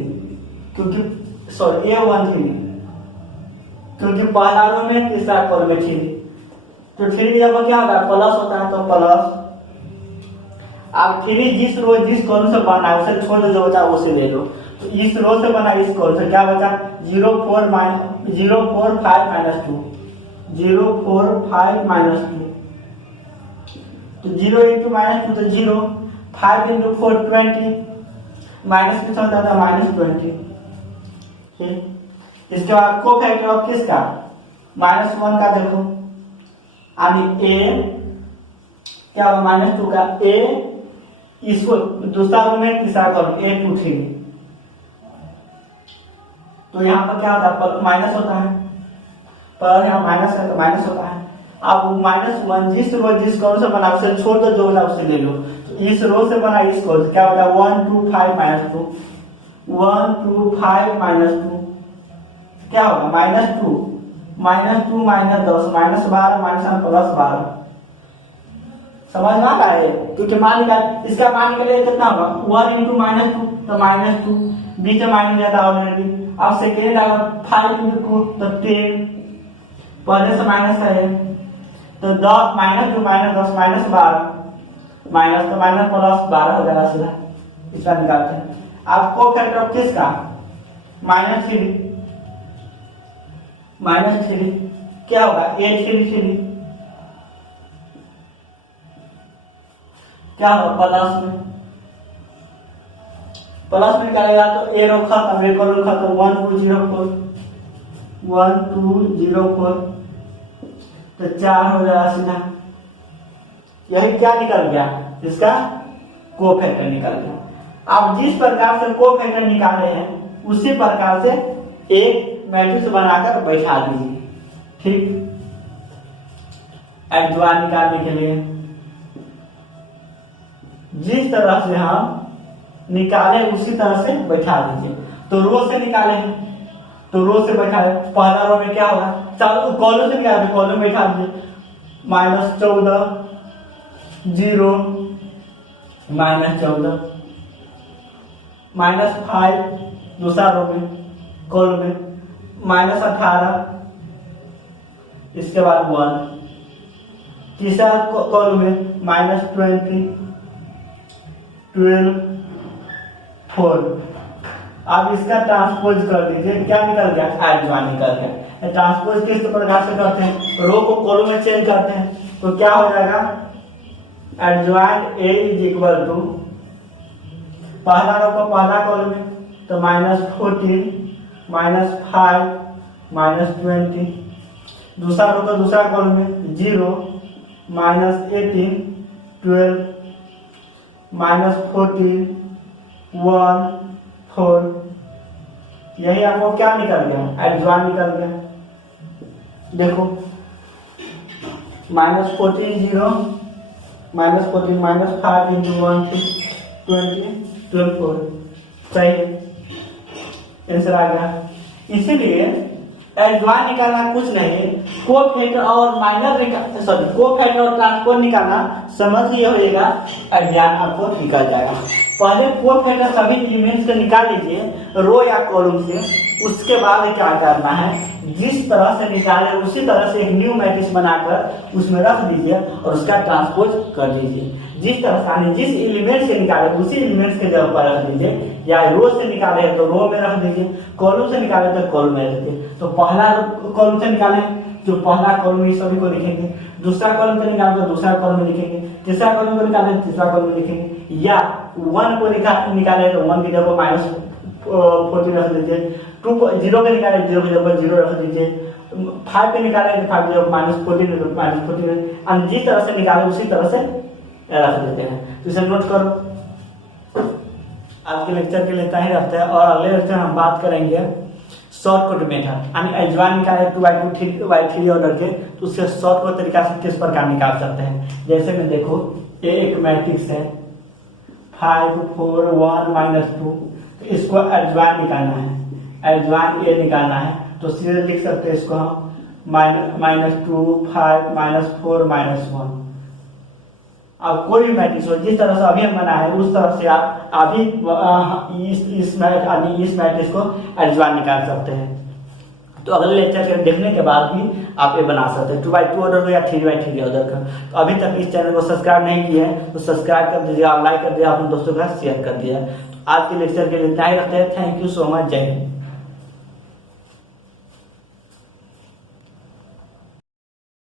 क्योंकि सॉरी A13 क्योंकि पहला रो में तीसरा कॉलम में 3 तो 3 जब क्या होता है प्लस होता है तो प्लस। आप 3 जिस कॉलम से बना है उसे छोड़ दो, जो बचा उसे ले लो। तो इस रो से बना इस कॉलम से क्या बचा 0 4 5 -2 0 4 5 -2 तो 0 × -2 तो 0 5 × 4 20 माइनस कितना होता था -20 ठीक। इसके बाद कोफैक्टर ऑफ किसका -1 का देखो यानी A क्या होगा -2 का A इसको दूसरा रो में तीसरा कॉलम A23 तो यहाँ पर क्या होता है माइनस होता है, पर यहाँ माइनस है तो माइनस होता है। अब -1 जिस कॉलम से बना उसे छोड़ दो, जो बना उसे ले लो। तो इस रो से बना इस कॉलम क्या होता है 1 2 5 -2 1 2 5 -2 क्या होगा -2 -2 -10 -12 +12 समझ में आ रहा है, क्योंकि मान निकाल इसका मान निकाले कितना होगा 1 × -2 तो -2 बीच में माइनस जाता है ऑलरेडी। अब सेकेंड आएगा 5 × 2 तो 10 पहले से माइनस है तो 10 -2 -10 -12 माइनस तो माइनस प्लस 12 हो जाएगा सीधा, इसका निकालते हैं। अब कोफैक्टर ऑफ किसका -3 क्या होगा A33 क्या होगा प्लस में निकालेगा तो ए रो खत्म एक रो खत्म 1 2 0 4 1 2 0 4 तो 4 हो जाएगा सीधा। यही क्या निकल गया इसका कोफैक्टर निकल गया। आप जिस प्रकार से कोफैक्टर निकाले हैं उसी प्रकार से एक मैट्रिक्स बनाकर बैठा दीजिए ठीक। एडजॉइन निकालने के लिए जिस तरह से हम निकाले उसी तरह से बैठा दीजिए। तो रो से निकाले हैं तो रो से बैठा है, पहला रो में क्या होगा, चालू कॉलम से निकाले कॉलम में बैठा दीजिए, -14 0 -14 -5 दूसरा रो में कॉलम में -18 इसके बाद 1 तीसरा कॉलम में -20 12 4। अब इसका ट्रांसपोज कर दीजिए, क्या निकल गया, एडजॉइन निकल गया। ट्रांसपोज किस प्रकार से करते हैं, रो को कॉलम में चेंज करते हैं तो क्या हो जाएगा, adjoint A is equal to पहला रो को पहला कॉलम में तो -14 -5 -20, दूसरा रो को दूसरा कॉलम में 0 -18 12 -14 1 4। यही आपको क्या निकल गया, एडजॉइन निकल गया। देखो -14 0 -14 -5 इंटू 1 20 12 4 सही है, आंसर आ गया। इसीलिए एडजॉइन निकालना कुछ नहीं, कोफैक्टर और माइनर कोफैक्टर और ट्रांसपोज निकालना समझ लिया होगा, एडजॉइन आपको निकल जाएगा। पहले कोफैक्टर सभी एलिमेंट्स को निकाल लीजिए रो या कॉलम से, उसके बाद क्या करना है, जिस तरह से निकाले उसी तरह से एक न्यू मैट्रिक्स बनाकर उसमें रख दीजिए और उसका ट्रांसपोज कर दीजिए। जिस तरह से जिस एलिमेंट से निकाले उसी एलिमेंट्स के जगह पर रख दीजिए, या रो से निकाले तो रो में रख दीजिए, कॉलम से निकाले तो कॉलम में रख दीजिए। तो पहला कॉलम से निकाले जो पहला कॉलम में सभी को लिखेंगे, दूसरा कॉलम से निकाले तो दूसरा कॉलम में लिखेंगे, तीसरा कॉलम को निकाले तो तीसरा कॉलम में लिखेंगे, या 1 को निकाले तो 1 की जगह -14 रख दीजिए, 2 को 0 के निकाले 0 की जगह 0 रख दीजिए, 5 पे निकाले तो 5 की जगह -14 -14, जिस तरह से निकाले उसी तरह से रख देते हैं। तो इसे नोट करो। आज के लेक्चर के लिए इतना ही रखते हैं और अगले लेक्चर हम बात करेंगे शॉर्टकट मेथड, यानी एडजॉइन निकाले 2/2 ऑर्डर के तो उससे शॉर्टकट तरीका से किस प्रकार निकाल सकते हैं। जैसे में देखो ये एक मैट्रिक्स है 5 4 1 -2, तो इसको एडजॉइन निकालना है, एडजॉइन A निकालना है तो सीधे लिख सकते हैं इसको हम -2 5 -4 -1। अब कोई भी मैट्रिक्स हो जिस तरह से अभी हम बना है उस तरह से आप अभी इस मैट्रिक्स को एडजॉइन निकाल सकते हैं। तो अगले लेक्चर के देखने के बाद भी आप ये बना सकते हैं 2/2 ऑर्डर का या 3/3 ऑर्डर का। तो अभी तक इस चैनल को सब्सक्राइब नहीं किए हैं तो सब्सक्राइब कर दीजिए, लाइक कर दिया, अपने दोस्तों के साथ शेयर कर दिया। तो आज के लेक्चर के लिए इतना ही रखते हैं। थैंक यू सो मच, जय हिंद।